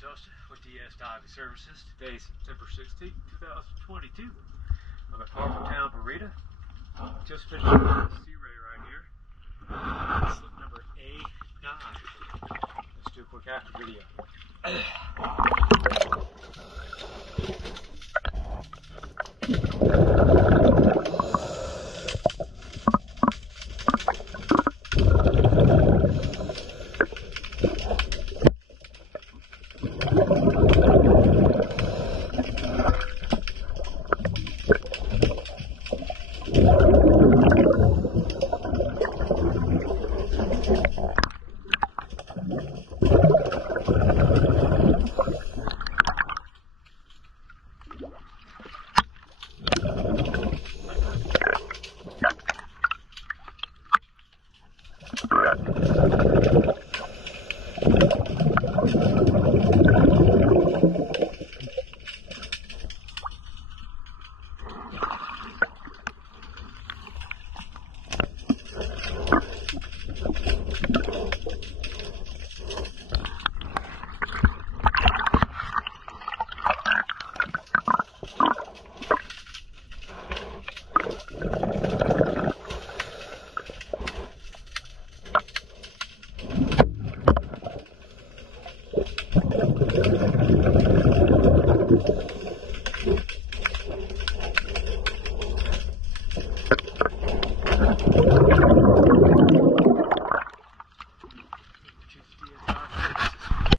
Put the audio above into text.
Justin with DS Diving Services. Today is September 16th, 2022. I'm at Harbour Town, Burrito. Just finished the sea ray right here. Slip number A9. Let's do a quick after video.